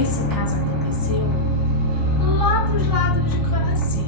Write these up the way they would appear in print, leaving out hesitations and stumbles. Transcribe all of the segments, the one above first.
Esse caso aconteceu lá pros lados de Coraci,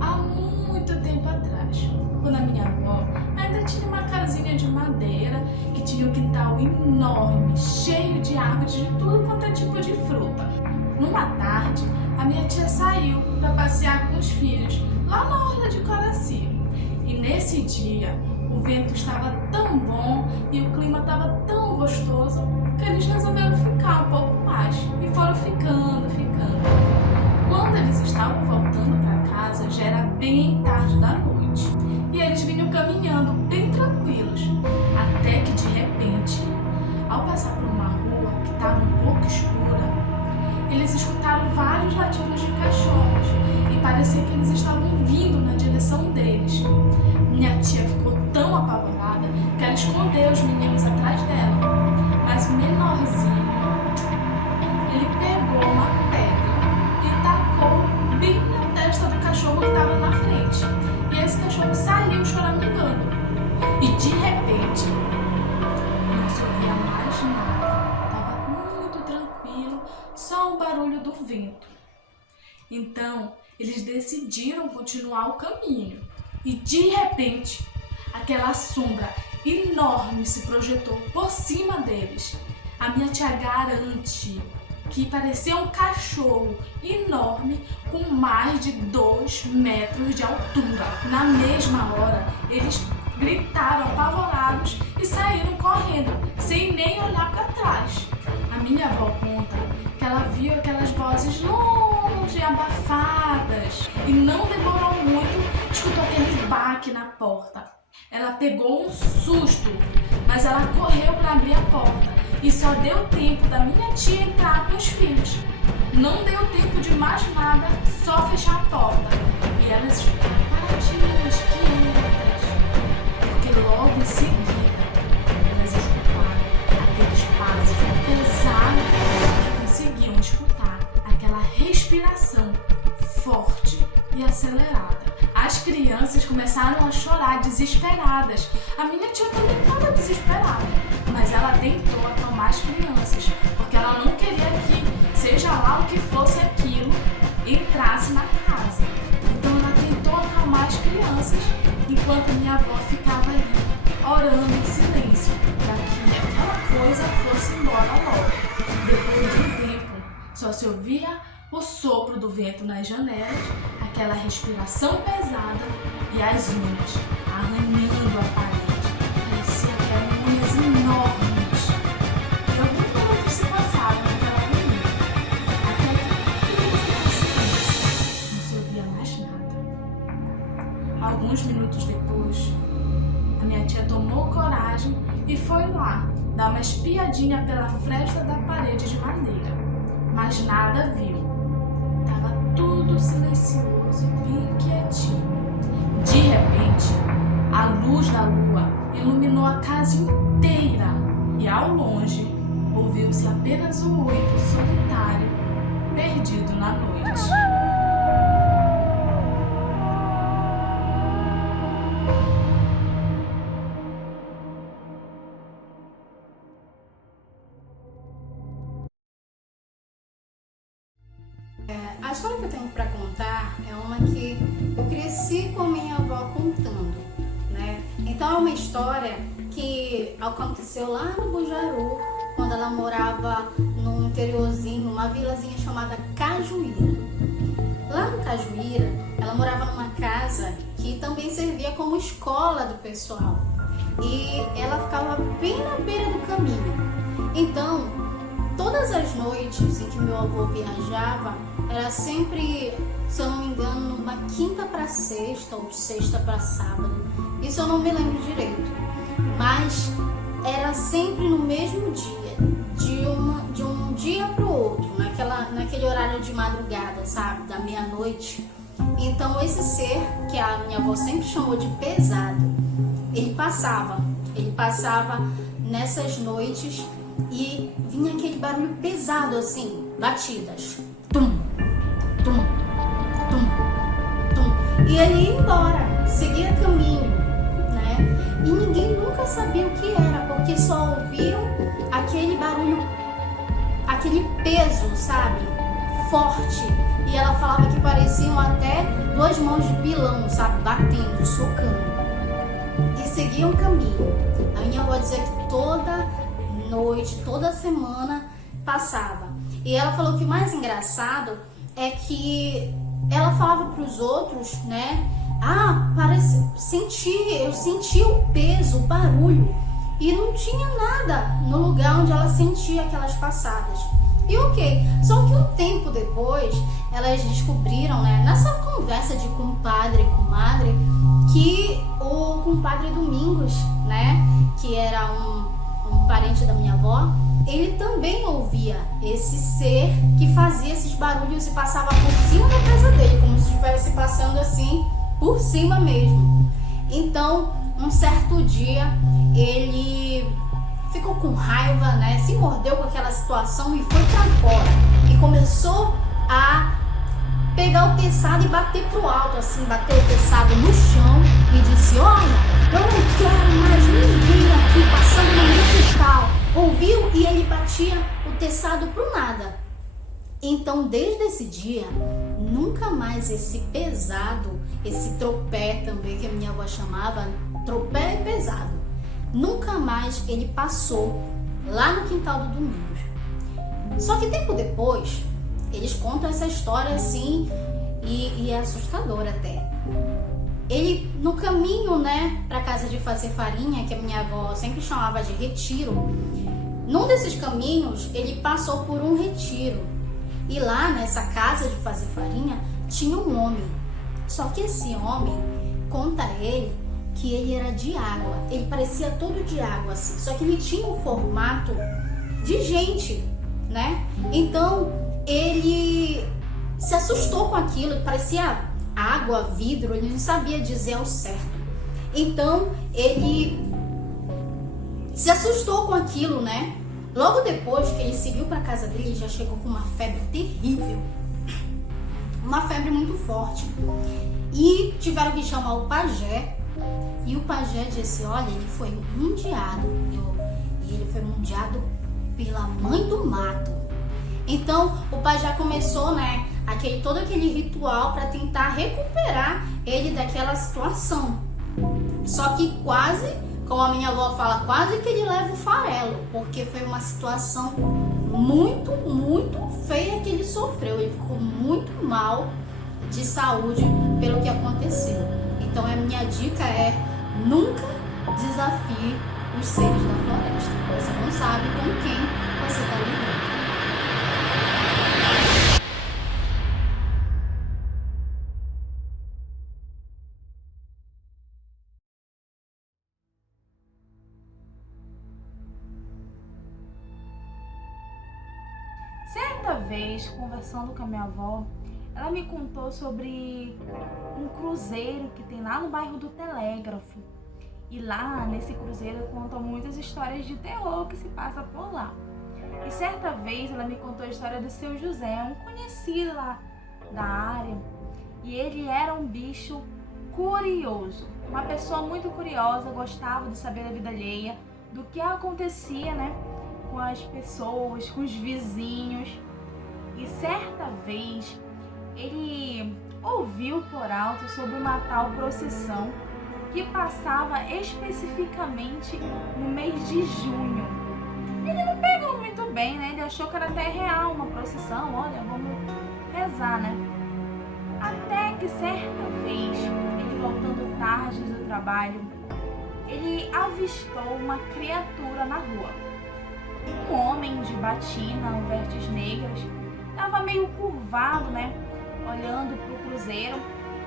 há muito tempo atrás, quando a minha avó ainda tinha uma casinha de madeira que tinha um quintal enorme, cheio de árvores de tudo quanto é tipo de fruta. Numa tarde, a minha tia saiu para passear com os filhos lá na orla de Coraci. E nesse dia, o vento estava tão bom e o clima estava tão gostoso que eles resolveram ficar um pouco mais e foram ficando. Quando eles estavam voltando para casa, já era bem tarde da noite e eles vinham caminhando bem tranquilos, até que de repente, ao passar por uma rua que estava um pouco escura, eles escutaram vários latidos de cachorros e parecia que eles estavam vindo na direção deles. Minha tia ficou tão apavorada que ela escondeu os meninos atrás dela, mas o menorzinho, ele pegou uma pedra e tacou bem na testa do cachorro que estava na frente. E esse cachorro saiu choramingando. E de repente, não se ouvia mais nada. Estava muito tranquilo, só o barulho do vento. Então, eles decidiram continuar o caminho. E de repente, aquela sombra enorme se projetou por cima deles. A minha tia garante que parecia um cachorro enorme com mais de 2 metros de altura. Na mesma hora, eles gritaram apavorados e saíram correndo, sem nem olhar para trás. A minha avó conta que ela viu aquelas vozes longe, abafadas, e não demorou muito, escutou aquele baque na porta. Ela pegou um susto, mas ela correu para abrir a porta e só deu tempo da minha tia entrar com os filhos. Não deu tempo de mais nada, só fechar a porta. E elas ficaram paradinhas, quietas, porque logo em seguida elas escutaram aqueles passos pesados e conseguiam escutar aquela respiração forte e acelerada. As crianças começaram a chorar desesperadas. A minha tia também estava desesperada, mas ela tentou acalmar as crianças, porque ela não queria que, seja lá o que fosse aquilo, entrasse na casa. Então ela tentou acalmar as crianças, enquanto minha avó ficava ali, orando em silêncio, para que aquela coisa fosse embora logo. Depois de um tempo, só se ouvia o sopro do vento nas janelas, aquela respiração pesada e as unhas arranhando a parede. Parecia que eram unhas enormes. E alguns minutos se passaram naquela agonia, até que tudo ficou silêncio. Não se ouvia mais nada. Alguns minutos depois, a minha tia tomou coragem e foi lá dar uma espiadinha pela fresta da parede de madeira, mas nada viu. Tava tudo silencioso e bem quietinho. De repente, a luz da lua iluminou a casa inteira e ao longe ouviu-se apenas um uivo solitário, perdido na noite. A história que eu tenho para contar é uma que eu cresci com a minha avó contando, né? Então é uma história que aconteceu lá no Bujaru, quando ela morava no interiorzinho, numa vilazinha chamada Cajuíra. Lá no Cajuíra, ela morava numa casa que também servia como escola do pessoal. E ela ficava bem na beira do caminho. Então, todas as noites em que meu avô viajava, era sempre, se eu não me engano, numa quinta para sexta ou sexta para sábado. Isso eu não me lembro direito. Mas era sempre no mesmo dia, de um dia para o outro, naquele horário de madrugada, sabe? Da meia-noite. Então esse ser, que a minha avó sempre chamou de pesado, ele passava nessas noites e vinha aquele barulho pesado assim, batidas. Tum, tum, tum, tum. E ele ia embora, seguia caminho, né? E ninguém nunca sabia o que era, porque só ouviam aquele aquele peso, sabe? Forte. E ela falava que pareciam até 2 mãos de pilão, sabe? Batendo, socando. E seguiam o caminho. A minha avó dizia que toda noite, toda semana passava. E ela falou que o mais engraçado é que ela falava para os outros, né? Eu senti o peso, o barulho. E não tinha nada no lugar onde ela sentia aquelas passadas. E ok, só que um tempo depois, elas descobriram, né, nessa conversa de compadre e comadre, que o compadre Domingos, né, que era um parente da minha avó, ele também ouvia esse ser que fazia esses barulhos e passava por cima da casa dele, como se estivesse passando assim, por cima mesmo. Então, um certo dia, ele ficou com raiva, né? Se mordeu com aquela situação e foi pra fora. E começou a pegar o teçado e bater pro alto, assim, bateu o teçado no chão e disse: olha, eu não quero mais ninguém aqui passando no meu quintal. Ouviu? E ele batia o teçado pro nada. Então, desde esse dia, nunca mais esse pesado, esse tropé também, que a minha avó chamava, tropé e pesado, nunca mais ele passou lá no quintal do Domingos. Só que tempo depois, eles contam essa história assim, e é assustador até. Ele, no caminho, né, pra casa de fazer farinha, que a minha avó sempre chamava de retiro, num desses caminhos, ele passou por um retiro. E lá, nessa casa de fazer farinha, tinha um homem. Só que esse homem, conta ele, que ele era de água. Ele parecia todo de água, assim. Só que ele tinha um formato de gente, né? Então, ele se assustou com aquilo. Parecia água, vidro. Ele não sabia dizer ao certo. Então, ele se assustou com aquilo, né? Logo depois que ele seguiu para casa dele, ele já chegou com uma febre terrível. Uma febre muito forte. E tiveram que chamar o pajé. E o pajé disse: olha, ele foi mundiado. E ele foi mundiado pela mãe do mato. Então o pajé começou, né, todo aquele ritual para tentar recuperar ele daquela situação. Só que quase, como a minha avó fala, quase que ele leva o farelo, porque foi uma situação muito, muito feia que ele sofreu. Ele ficou muito mal de saúde pelo que aconteceu. Então a minha dica é: nunca desafie os seres da floresta. Você não sabe com quem você está lidando. Certa vez, conversando com a minha avó, ela me contou sobre um cruzeiro que tem lá no bairro do Telégrafo. E lá, nesse cruzeiro, contam muitas histórias de terror que se passa por lá. E certa vez, ela me contou a história do seu José, um conhecido lá da área. E ele era um bicho curioso, uma pessoa muito curiosa, gostava de saber da vida alheia, do que acontecia, né, com as pessoas, com os vizinhos. E certa vez, ele ouviu por alto sobre uma tal procissão que passava especificamente no mês de junho. Ele não pegou muito bem, né? Ele achou que era até real uma procissão. Olha, vamos rezar, né? Até que certa vez, ele voltando tarde do trabalho, ele avistou uma criatura na rua. Um homem de batina, vestes negras, estava meio curvado, né? Olhando para o cruzeiro.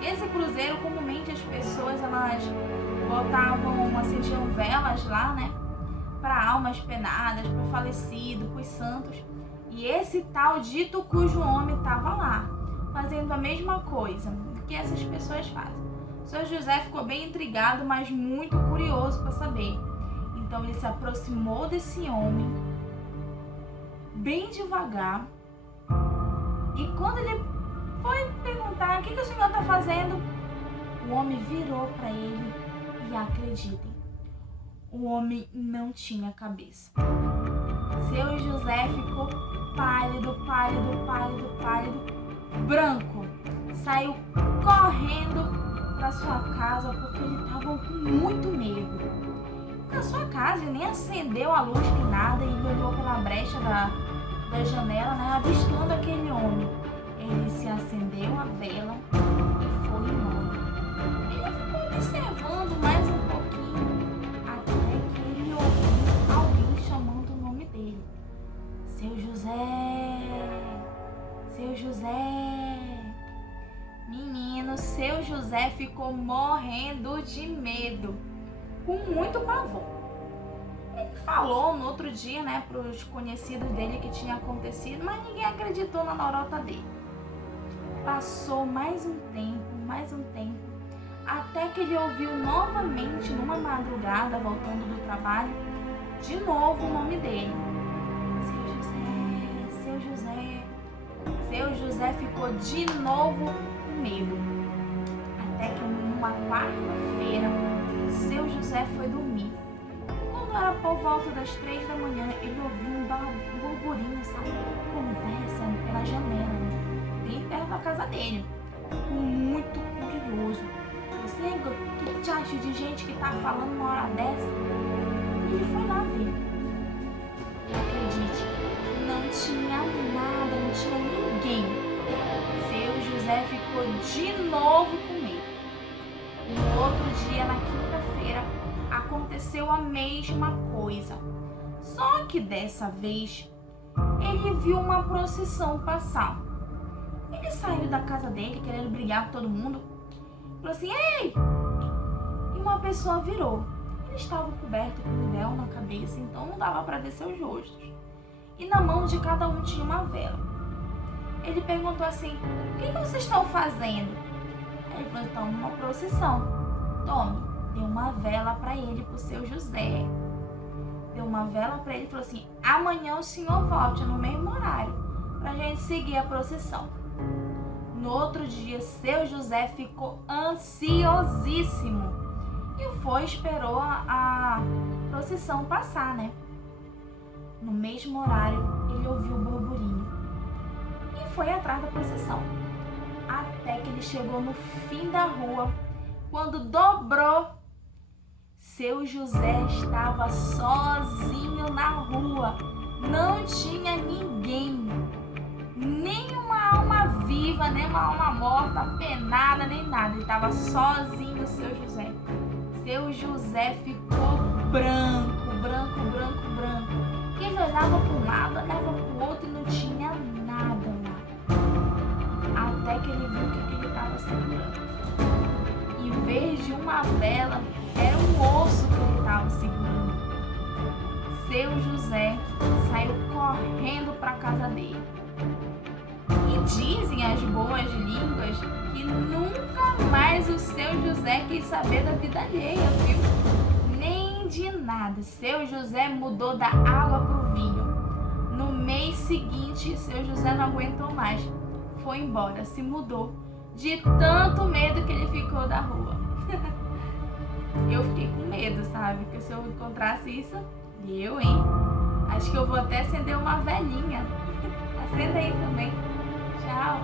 E esse cruzeiro, comumente as pessoas, elas botavam, acendiam velas lá, né, para almas penadas, para o falecido, para os santos. E esse tal dito cujo homem estava lá, fazendo a mesma coisa que essas pessoas fazem. O Sr. José ficou bem intrigado, mas muito curioso para saber. Então ele se aproximou desse homem, bem devagar, e quando ele foi perguntar: o que o senhor está fazendo? O homem virou para ele e, acreditem, o homem não tinha cabeça. Seu José ficou pálido, branco. Saiu correndo para sua casa porque ele estava com muito medo. Na sua casa ele nem acendeu a luz nem nada, e ele olhou pela brecha da janela, né, avistando aquele homem. Ele se acendeu a vela e foi embora. Ele ficou observando mais um pouquinho até que ele ouviu alguém chamando o nome dele. Seu José! Seu José! Menino, seu José ficou morrendo de medo, com muito pavor. Ele falou no outro dia, né, para os conhecidos dele que tinha acontecido, mas ninguém acreditou na lorota dele. Passou mais um tempo, até que ele ouviu novamente, numa madrugada, voltando do trabalho, de novo o nome dele. Seu José, seu José. Seu José ficou de novo com medo. Até que numa quarta-feira, seu José foi dormir. Quando era por volta das 3 da manhã, ele ouviu um burburinho, sabe? Conversa pela janela, né? Bem perto da casa dele. Ficou muito curioso. Você, o que te acha de gente que tá falando uma hora dessa? E ele foi lá ver. E acredite, não tinha nada, não tinha ninguém. Seu José ficou de novo com medo. No outro dia, na quinta-feira, aconteceu a mesma coisa. Só que dessa vez, ele viu uma procissão passar. Ele saiu da casa dele, querendo brigar com todo mundo. Falou assim, ei! E uma pessoa virou. Ele estava coberto com um véu na cabeça, então não dava para ver seus rostos. E na mão de cada um tinha uma vela. Ele perguntou assim, o que vocês estão fazendo? Aí ele falou, estamos numa procissão. Tome, deu uma vela para ele, pro seu José. Deu uma vela para ele e falou assim, amanhã o senhor volte no mesmo horário, pra gente seguir a procissão. No outro dia, seu José ficou ansiosíssimo e esperou a procissão passar, né? No mesmo horário, ele ouviu o burburinho e foi atrás da procissão. Até que ele chegou no fim da rua. Quando dobrou, seu José estava sozinho na rua. Não tinha ninguém. Nem uma alma viva, nem uma alma morta, penada, nem nada. Ele estava sozinho, seu José. Seu José ficou branco. Que ele olhava para um lado, olhava para o outro e não tinha nada lá. Até que ele viu que ele estava segurando. Em vez de uma vela, era um osso que ele estava segurando. Seu José saiu correndo para a casa dele. E dizem as boas línguas que nunca mais o seu José quis saber da vida alheia, viu? Nem de nada. Seu José mudou da água para o vinho. No mês seguinte, seu José não aguentou mais. Foi embora, se mudou. De tanto medo que ele ficou da rua. Eu fiquei com medo, sabe? Que se eu encontrasse isso, eu, hein? Acho que eu vou até acender uma velinha. Acenda aí também. Tchau.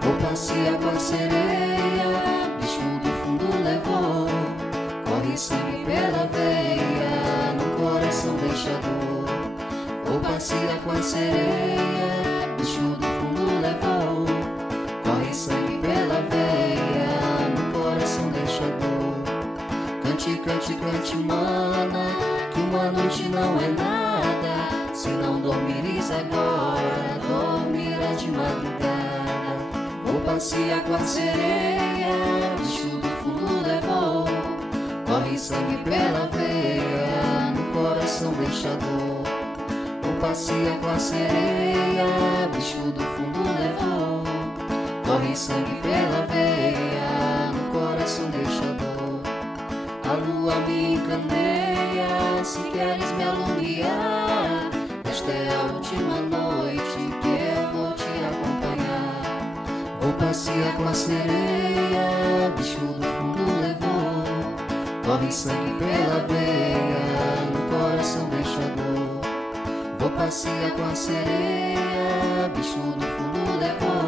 Vou passear com a sereia, bicho do fundo levou. Corre sangue pela veia, no coração deixa dor. Vou passear com a sereia, bicho do fundo levou. Corre sangue pela veia, no coração deixa dor. Cante, cante, cante, mana, que uma noite não é nada. Se não dormires agora, dormirás de madrugada. Vou passear com a sereia, bicho do fundo levou. Corre sangue pela veia, no coração deixa dor. Vou passear com a sereia, bicho do fundo levou. Corre sangue pela veia, no coração deixa dor. A lua me encaneia, se queres me alumiar. Esta é a última noite que eu vou te acompanhar. Vou passear com a sereia, bicho do fundo levou. Corre sangue pela veia, no coração deixa dor. Vou passear com a sereia, bicho do fundo levou.